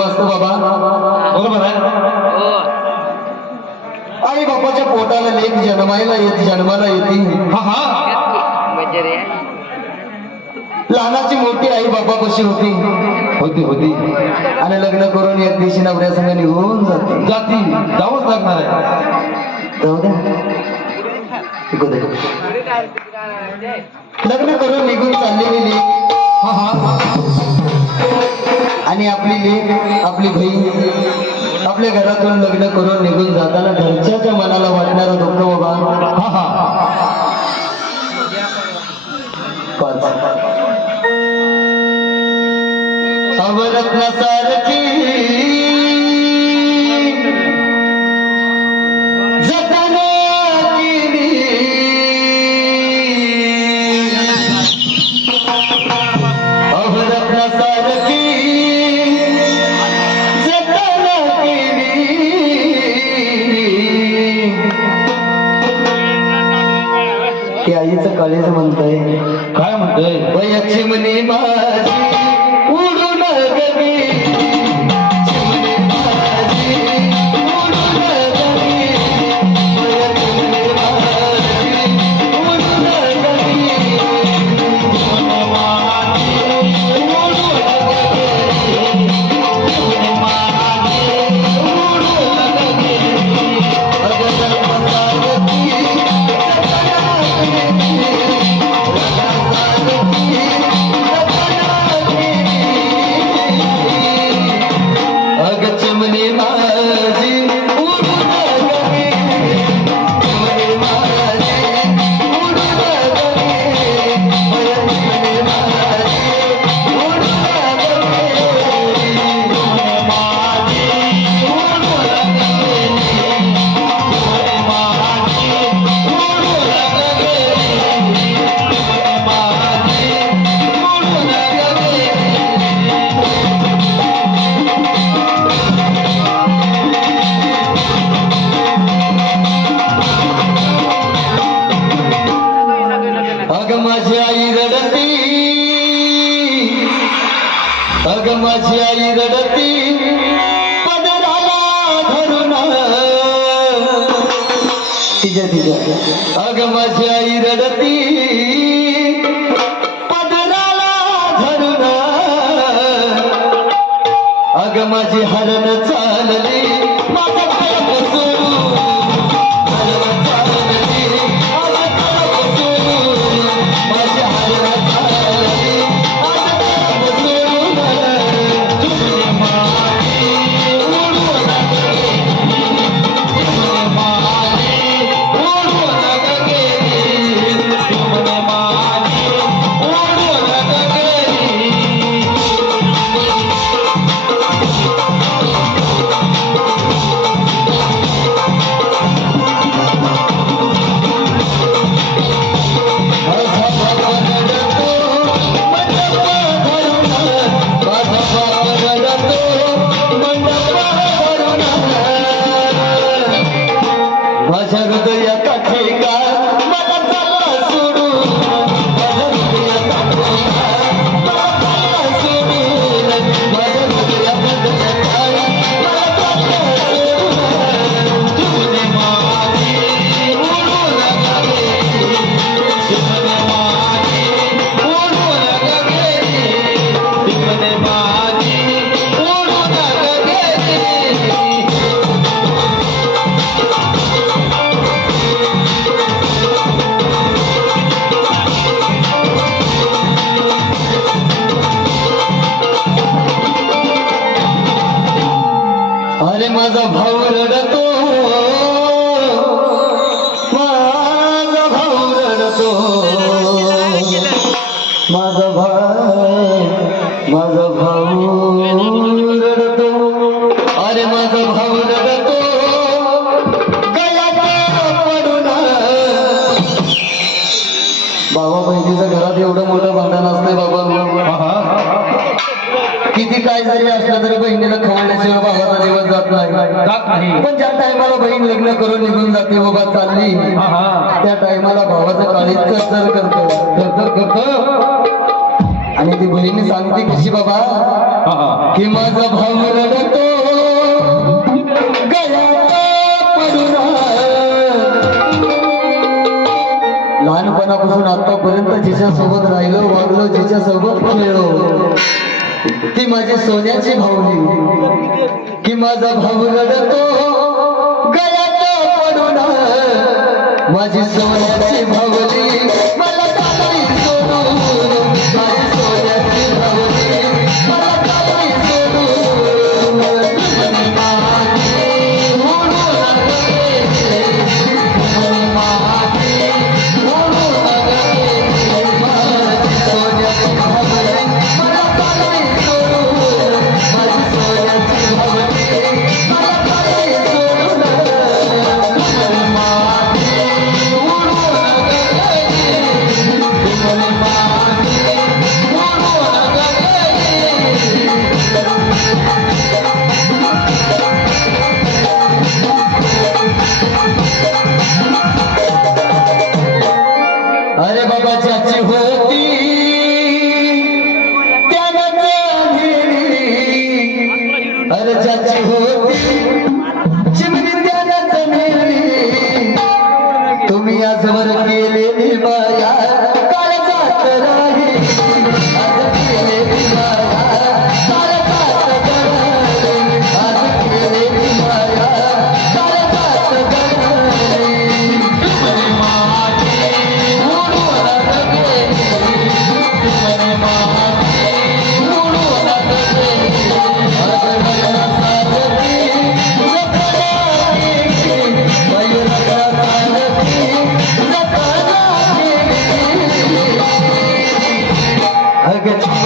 धर्म असतो बाबा. बरोबर आहे? हो. आई बाबाच्या पोटाला लेख जन्मायला येते जन्माला येते. हा हा. लहानाची मोठी आई बाबा कशी होती. होती होती. आणि लग्न करून एक दिवशी नवऱ्या संघ निघून जाते. जाती. जाऊच लागणार आहे. लग्न करून निघून चाललेली गेली हा हा. आणि आपली लेख आपली बहीण आपल्या घरातून लग्न करून निघून जाताना घरच्याच्या मनाला वाटणारा दुःख बाबा. हा हा. आईचं कॉलेज म्हणतंय. काय म्हणतोय? वयाची म्हणे माझी तिच्या तिच्या अग माझी आई रडती. पदराला धरून. अग माझी हरण चालली. माझं माझ्या हृदयाचा ठेका मला चालला बाबा बहिणीचं घरात एवढं मोठं भांडण असतंय बाबा किती काय जरी असलं तरी बहिणीला खवळल्याशिवाय भावाचा दिवस जात नाही. पण ज्या टायमाला बहीण लग्न करून निघून जाते बाबा चालली त्या टायमाला भावाचं काळीच चरचर करतो. करत? आणि ती बहिणी सांगते कशी बाबा की माझा भाऊ रडतो पडून लहानपणापासून आतापर्यंत जिच्या सोबत राहिलो वागलो जिच्या सोबत खेळलो. ती माझी सोन्याची भाऊली की माझा भाऊ रडतो गळ्यात पडून. माझी सोन्याची भाऊली I get you.